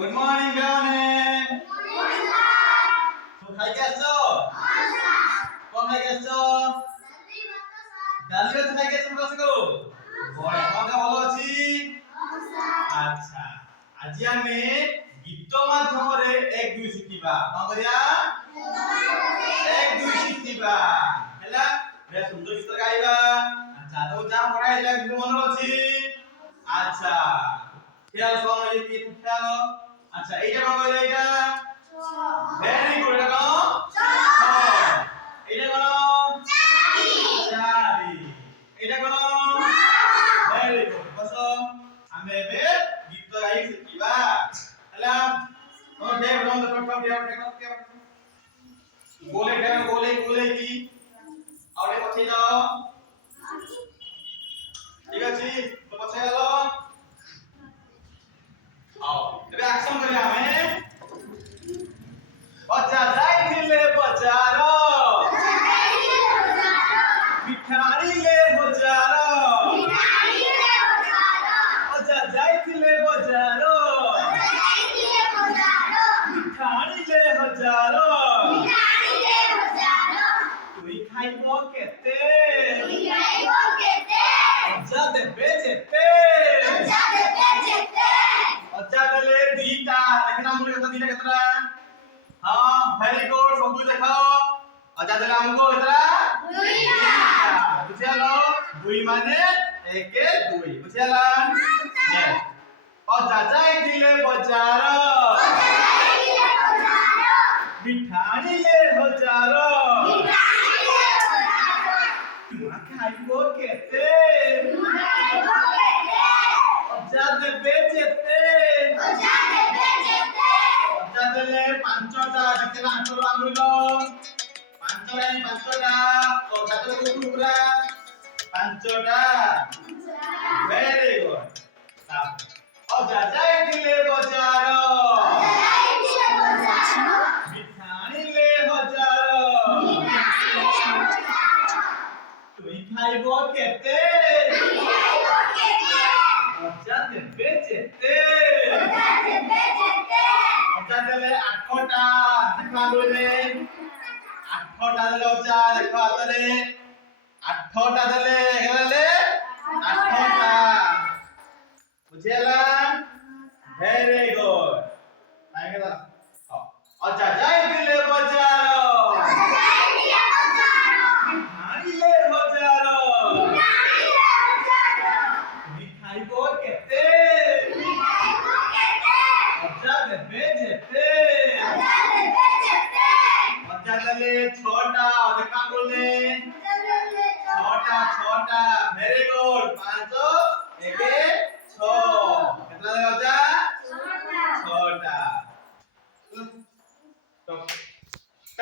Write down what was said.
Good morning, Leone. Good morning, sir. So, খাই কি আসছো? কোন খাই কি আসছো? ডালি ভাত খাই কি আসছো ক্লাসে গো? বড় কথা ভালো আছি। আচ্ছা। আজি আমি গীত মাধ্যমরে 1 2 শিখিবা। কোন করিয়া? 1 2 শিখিবা। ହେଲା? রে সুন্দর গীত গাইবা। আচ্ছা, তো যা পড়াইলা কিছু মনে আছে? আচ্ছা। খেয়াল করো এই কি খেয়াল। আচ্ছা, এইটা কোন কইরা এইটা? ভেরি গুড, এটা কোন? এইটা কোন? চারি। এইটা কোন? Very good. বসো। আমি এবে গীত গাই শিখিবা। ହେଲା? তোমরা দেখ তোমরা ঠক গোলে কি? ଆଉ ଟିକେ ପଛେଇ ଯାଅ। ঠিক আছে? তো ପଛେଇ গেল। आओ ଏବେ ଆକ୍ସନ କରିବା ଆମେ। ଅଜା ଯାଇଥିଲେ ବଜାର ମିଠା ଆଣିଲେ ବଜାର ଅଜା ଯାଇଥିଲେ ବଜାର ମିଠା ଆଣିଲେ ବଜାର ତୁଇ ଖାଇବ କେତେ ଅଜା ଦେବେ ଯେତେ ଅଜା ଦେଲେ ଦିଟା ଦେଖିନା ଆମକୁ କେତେ ଦିଟା କେତେଟା हां वेरी गुड सब देखाओ अजा देला हमको केतरा दुईटा बुझियालो दुई माने 1 2 बुझियाला यस अजा जाइथिले बजार मिठा आनिले बजार तुआ खाइबो केते अजा देबे जेते देले पांचटा देखला आंसर आंगुलो पांचटा तो दादर को पूरा पांचटा वेरी गुड अब जा जाए दिले बाजार मिठाई ले हजार तुई खाइबो केते अजा देबे जेते देले 8टा देखा बोले 8टा देले ओचा देखा आतले 8टा देले हेले 8टा बुझेला वेरी गुड आइगला ओचा जाय दिले बाजार आइले बाजार मिठाई को केते ओचा देबे जेते ले 6टा देखा बोलने 6टा वेरी गुड 5 1